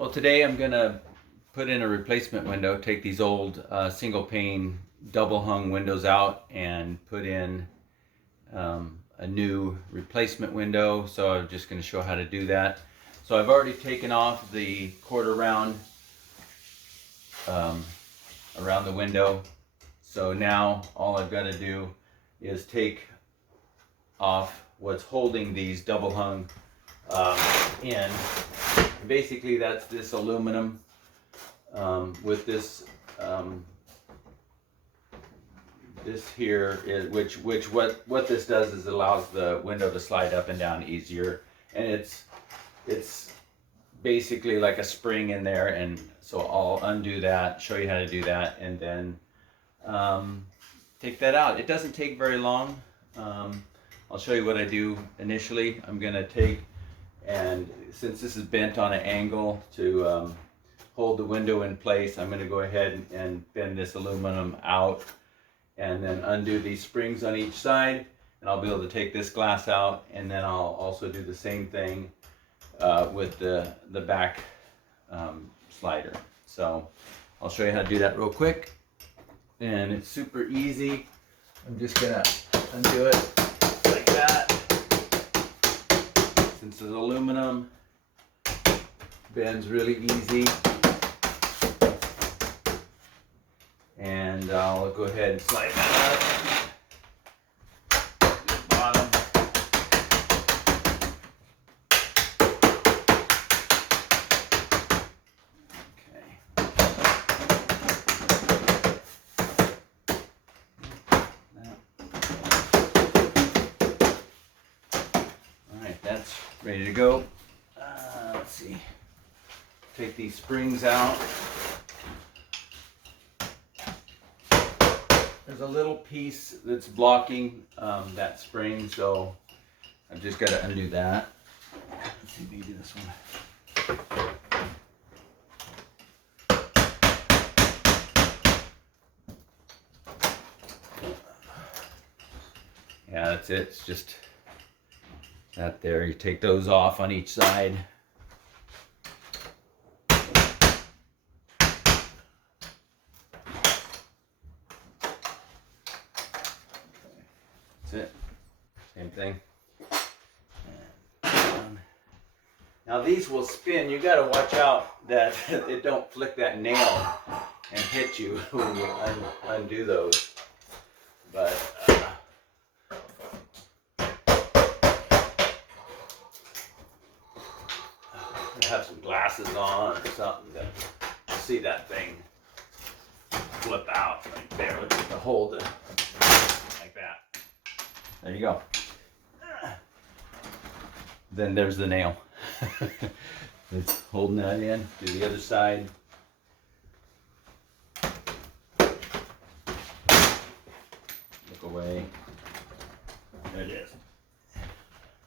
Well, today I'm gonna put in a replacement window, take these old single pane double hung windows out and put in a new replacement window. So I'm just gonna show how to do that. So I've already taken off the quarter round around the window. So now all I've got to do is take off what's holding these double hung in. Basically that's this aluminum with this this here is what this does is it allows the window to slide up and down easier, and it's basically like a spring in there. And so I'll undo that, show you how to do that, and then take that out. It doesn't take very long. I'll show you what I do initially. I'm gonna take, and since this is bent on an angle to hold the window in place, I'm gonna go ahead and bend this aluminum out and then undo these springs on each side, and I'll be able to take this glass out, and then I'll also do the same thing with the back slider. So I'll show you how to do that real quick, and it's super easy. I'm just gonna undo it like that. Since it's aluminum, bends really easy. And I'll go ahead and slide that up to the bottom. Okay. All right, that's ready to go. Let's see. Take these springs out. There's a little piece that's blocking that spring, so I've just got to undo that. Let's see, maybe this one. Yeah, that's it. It's just that there. You take those off on each side. That's it. Same thing. Now these will spin. You got to watch out that it don't flick that nail and hit you when you undo those. But I have some glasses on or something to see that thing flip out right there. Let's just hold it like that. There you go. Then there's the nail. It's holding that in. Do the other side. Look away. There it is.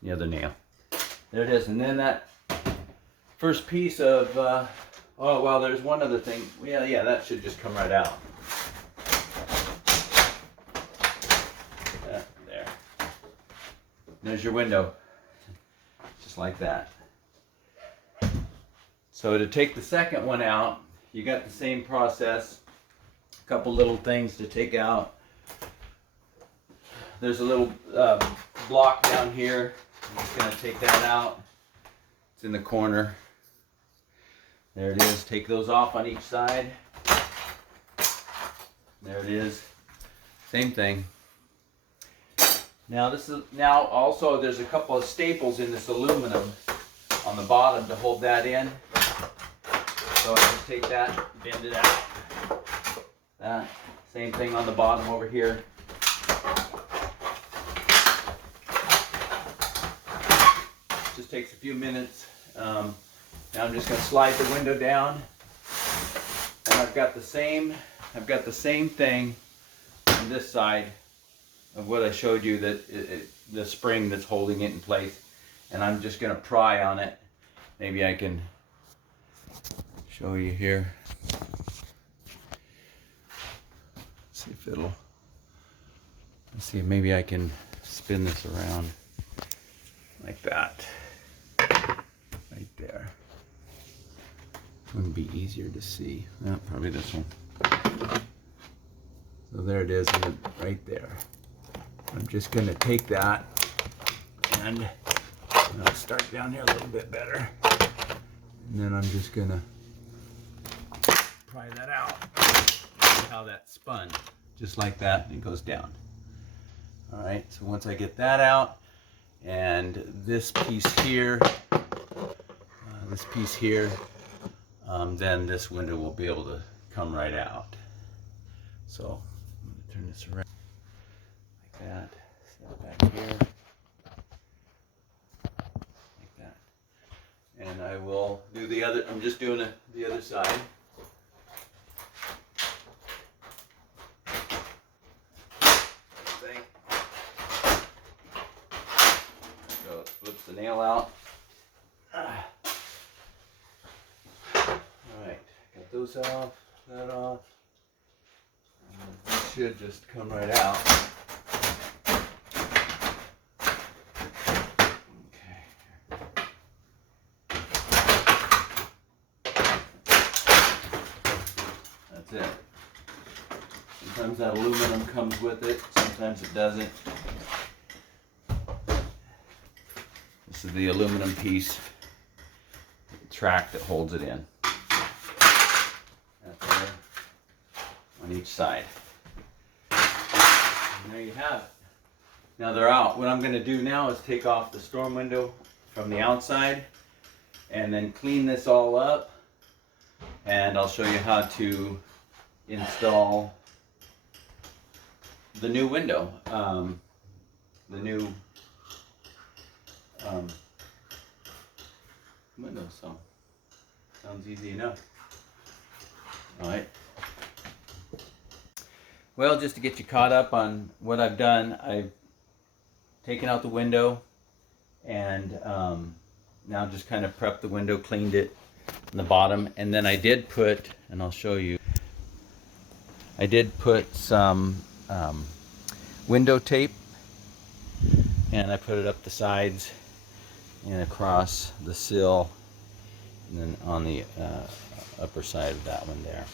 The other nail. There it is. And then that first piece of, oh, well, there's one other thing. Yeah, that should just come right out. There. There's your window. Just like that. So to take the second one out, you got the same process. A couple little things to take out. There's a little block down here. I'm just going to take that out. It's in the corner. There it is. Take those off on each side. There it is. Same thing. Now also there's a couple of staples in this aluminum on the bottom to hold that in. So I just take that, bend it out. That same thing on the bottom over here. Just takes a few minutes. Now I'm just going to slide the window down, and I've got the same thing on this side of what I showed you, that the spring that's holding it in place, and I'm just going to pry on it. Maybe I can show you here. See if it'll. Let's see. Maybe I can spin this around like that, right there. Wouldn't be easier to see. Oh, probably this one. So there it is, right there. I'm just going to take that and I'll start down here a little bit better. And then I'm just going to pry that out. See how that spun. Just like that, it goes down. All right, so once I get that out, and this piece here, then this window will be able to come right out. So I'm going to turn this around like that. Set it back here. Like that. And I will do the other, I'm just doing the other side. So it flips the nail out. Alright, got those off, that off. This should just come right out. That's it. Sometimes that aluminum comes with it, sometimes it doesn't. This is the aluminum piece, the track that holds it in. That's there on each side. And there you have it. Now they're out. What I'm going to do now is take off the storm window from the outside and then clean this all up, and I'll show you how to install the new window, the new window. So sounds easy enough. All right. Well, just to get you caught up on what I've done, I've taken out the window and now just kind of prepped the window, cleaned it in the bottom, and then I did put, and I'll show you, I did put some window tape, and I put it up the sides and across the sill, and then on the upper side of that one there.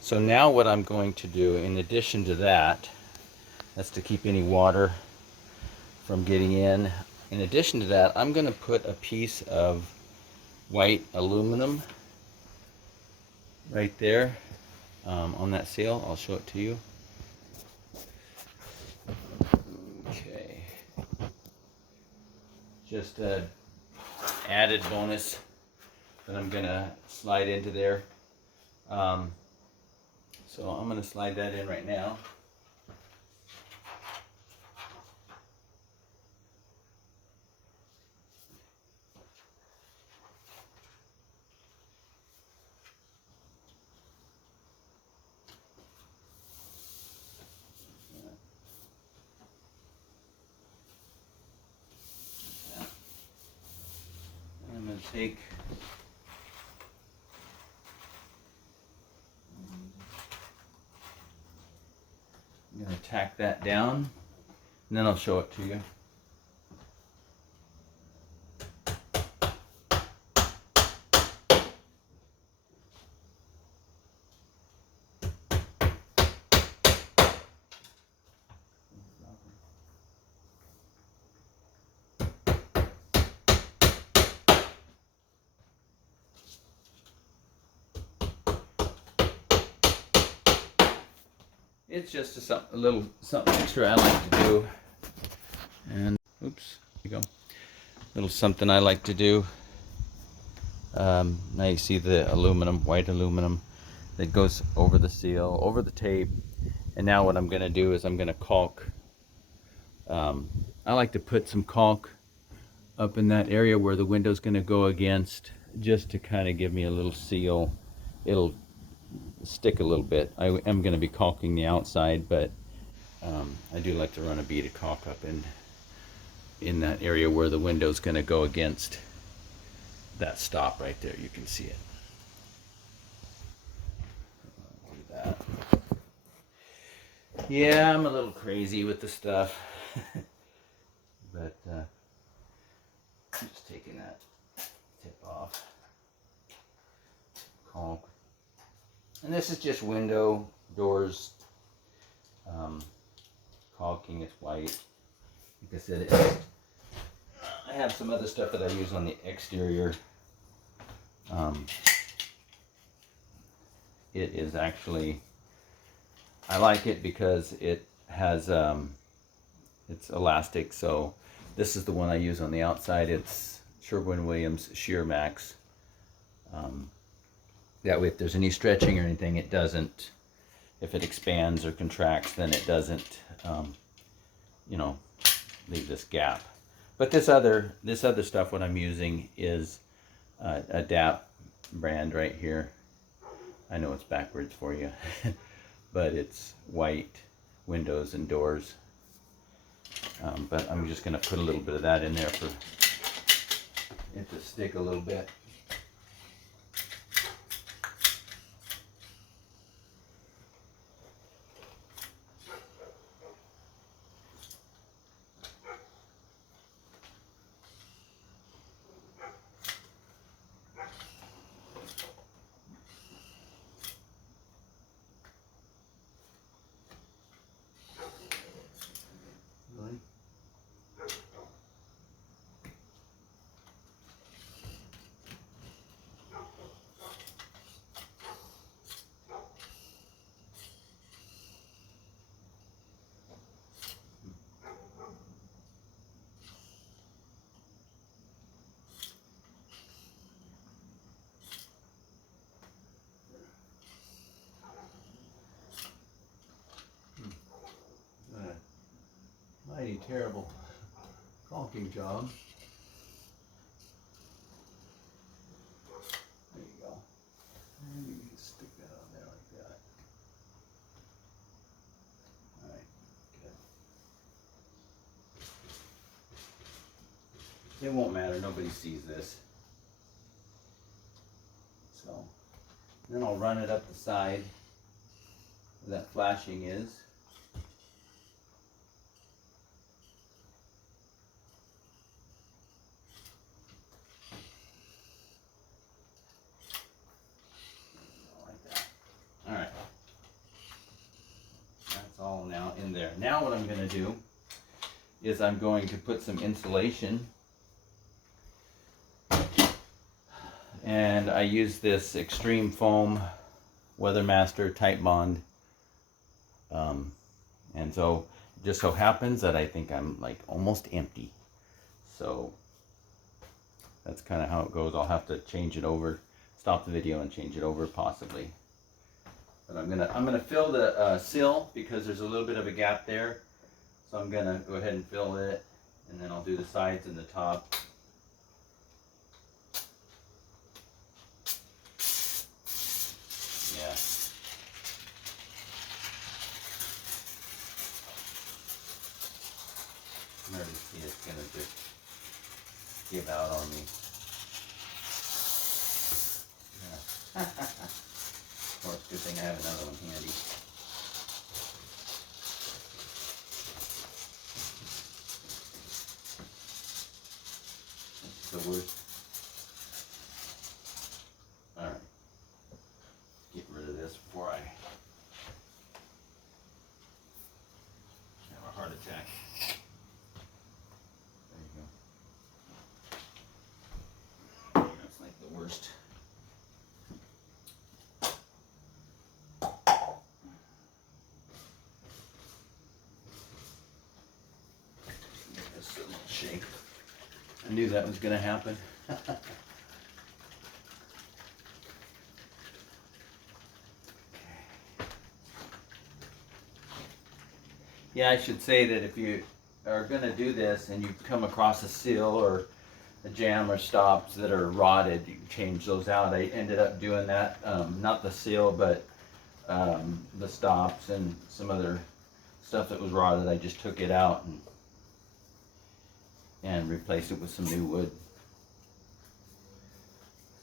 So now what I'm going to do, in addition to that, that's to keep any water from getting in. In addition to that, I'm going to put a piece of white aluminum right there on that seal. I'll show it to you. Okay. Just a added bonus that I'm going to slide into there. So I'm going to slide that in right now. I'm going to take I'm going to tack that down, and then I'll show it to you. It's just a little something extra I like to do, and oops, here you go. Little something I like to do. Now you see the aluminum, white aluminum, that goes over the seal, over the tape. And now what I'm going to do is I'm going to caulk. I like to put some caulk up in that area where the window's going to go against, just to kind of give me a little seal. It'll stick a little bit. I am going to be caulking the outside, but I do like to run a bead of caulk up in that area where the window's going to go against that stop right there. You can see it. Do that. Yeah, I'm a little crazy with the stuff, but I'm just taking that tip off. And this is just window, doors, caulking. It's white. Like I said, I have some other stuff that I use on the exterior. It is actually, I like it because it has, it's elastic. So this is the one I use on the outside. It's Sherwin-Williams Sheer Max. That way if there's any stretching or anything, it doesn't, if it expands or contracts, then it doesn't, you know, leave this gap. But this other stuff, what I'm using is a DAP brand right here. I know it's backwards for you, but it's white windows and doors. But I'm just going to put a little bit of that in there for it to stick a little bit. Really? Mighty terrible caulking job. There you go. And you can stick that on there like that. Alright, good. It won't matter, nobody sees this. So, then I'll run it up the side where that flashing is. Alright, that's all now in there. Now what I'm going to do is I'm going to put some insulation, and I use this Extreme Foam Weathermaster Type Bond, and so it just so happens that I think I'm like almost empty, so that's kind of how it goes. I'll have to change it over, stop the video and change it over possibly. But I'm gonna fill the sill because there's a little bit of a gap there. So I'm gonna go ahead and fill it, and then I'll do the sides and the top. Yeah. I already see it's gonna just give out on me. Yeah. Of course, good thing I have another one handy. This is the worst. Alright. Get rid of this before I have a heart attack. There you go. That's like the worst. Shape. I knew that was going to happen. Yeah, I should say that if you are going to do this and you come across a sill or a jamb or stops that are rotted, you can change those out. I ended up doing that, not the sill, but the stops and some other stuff that was rotted. I just took it out and replace it with some new wood.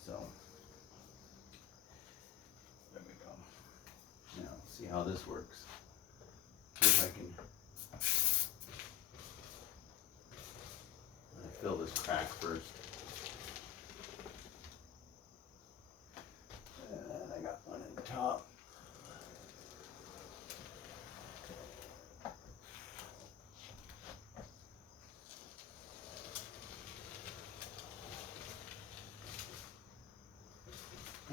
So there we go. Now let's see how this works. See if I can fill this crack first. And I got one in the top.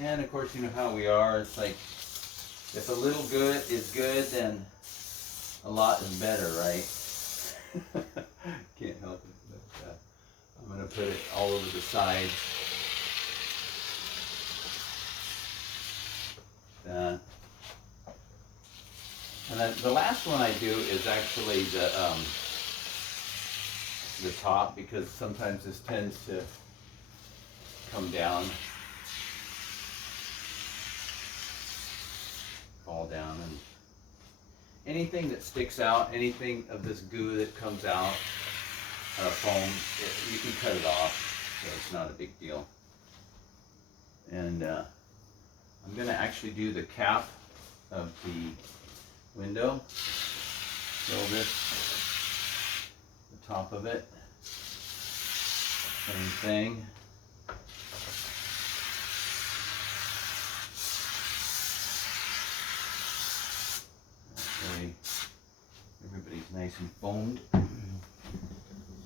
And of course, you know how we are. It's like, if a little good is good, then a lot is better, right? Can't help it. But, I'm going to put it all over the sides. And then the last one I do is actually the top, because sometimes this tends to come down, fall down, and anything that sticks out, anything of this goo that comes out, foam, you can cut it off, so it's not a big deal. And I'm going to actually do the cap of the window, fill this, the top of it, same thing. Okay, everybody's nice and foamed.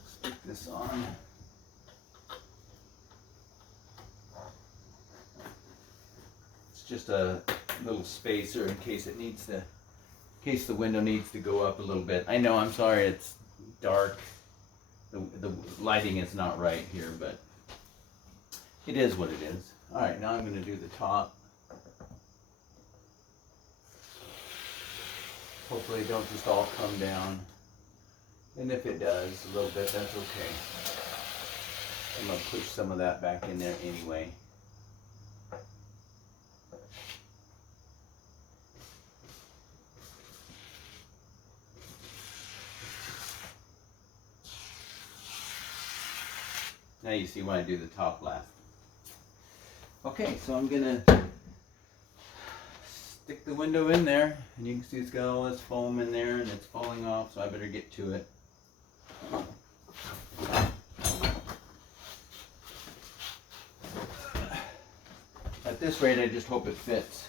Stick this on. It's just a little spacer in case it needs to, in case the window needs to go up a little bit. I know, I'm sorry, it's dark. The lighting is not right here, but it is what it is. All right, now I'm going to do the top. Hopefully it don't just all come down. And if it does a little bit, that's okay. I'm going to push some of that back in there anyway. Now you see why I do the top last. Okay, so I'm going to stick the window in there, and you can see it's got all this foam in there and it's falling off, so I better get to it. At this rate, I just hope it fits.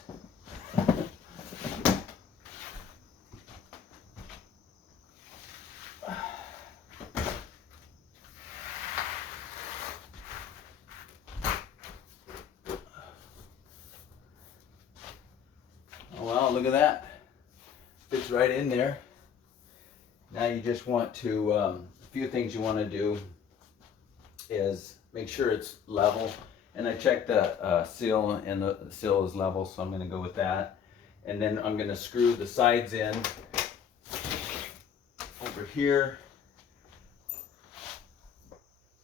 Well, look at that. Fits right in there. Now you just want to, a few things you want to do is make sure it's level. And I checked the sill, and the sill is level, so I'm going to go with that. And then I'm going to screw the sides in over here.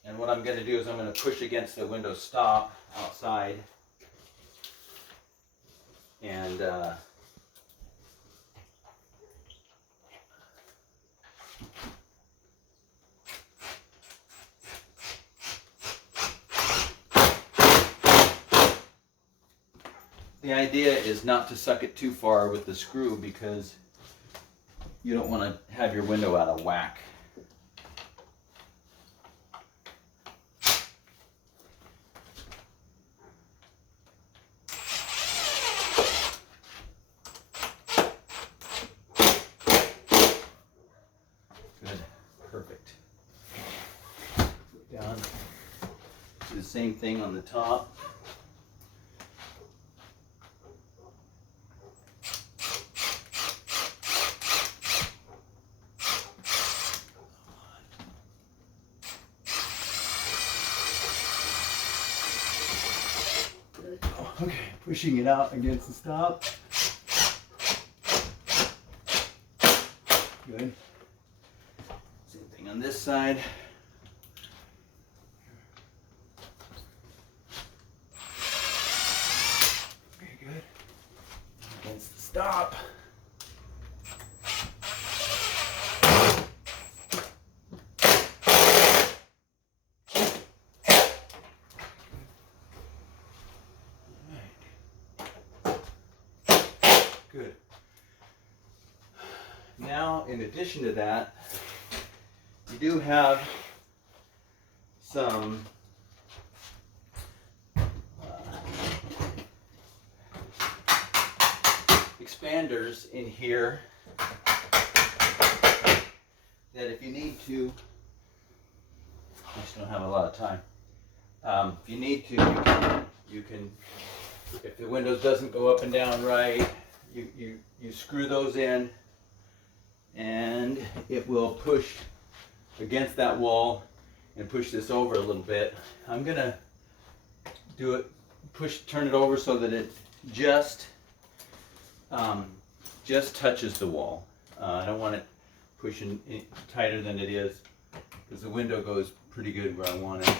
And what I'm going to do is I'm going to push against the window stop outside. And the idea is not to suck it too far with the screw, because you don't want to have your window out of whack. Good, perfect. Put down. Do the same thing on the top. Okay, pushing it out against the stop. Good. Same thing on this side. Very good. Against the stop. Good. Now, in addition to that, you do have some expanders in here that if you need to, I just don't have a lot of time. If you need to, you can if the windows doesn't go up and down right, you screw those in, and it will push against that wall and push this over a little bit. I'm gonna do it, turn it over so that it just touches the wall. I don't want it pushing tighter than it is, because the window goes pretty good where I want it.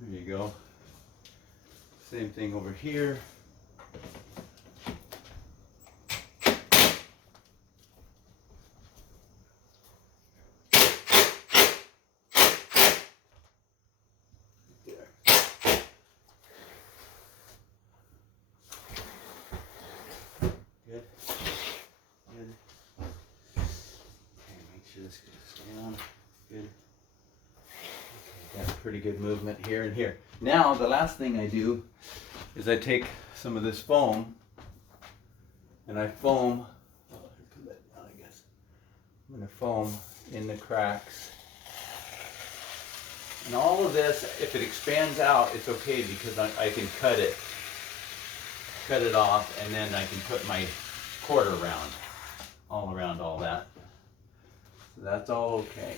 There you go. Same thing over here. Good. Good. Okay, make sure this goes down. Good. Okay, got pretty good movement here and here. Now, the last thing I do is I take some of this foam and I foam, put that down, I guess. I'm going to foam in the cracks. And all of this, if it expands out, it's okay, because I can cut it off, and then I can put my quarter round all around all that. So that's all okay.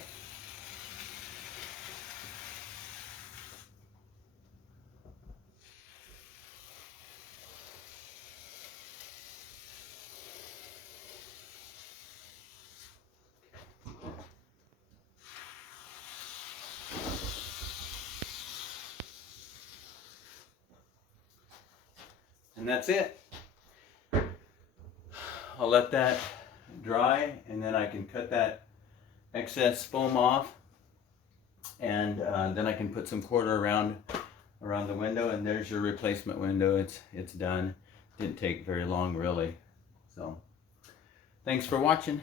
And that's it. I'll let that dry, and then I can cut that excess foam off, and then I can put some quarter around the window, and there's your replacement window. It's done. Didn't take very long, really. So thanks for watching.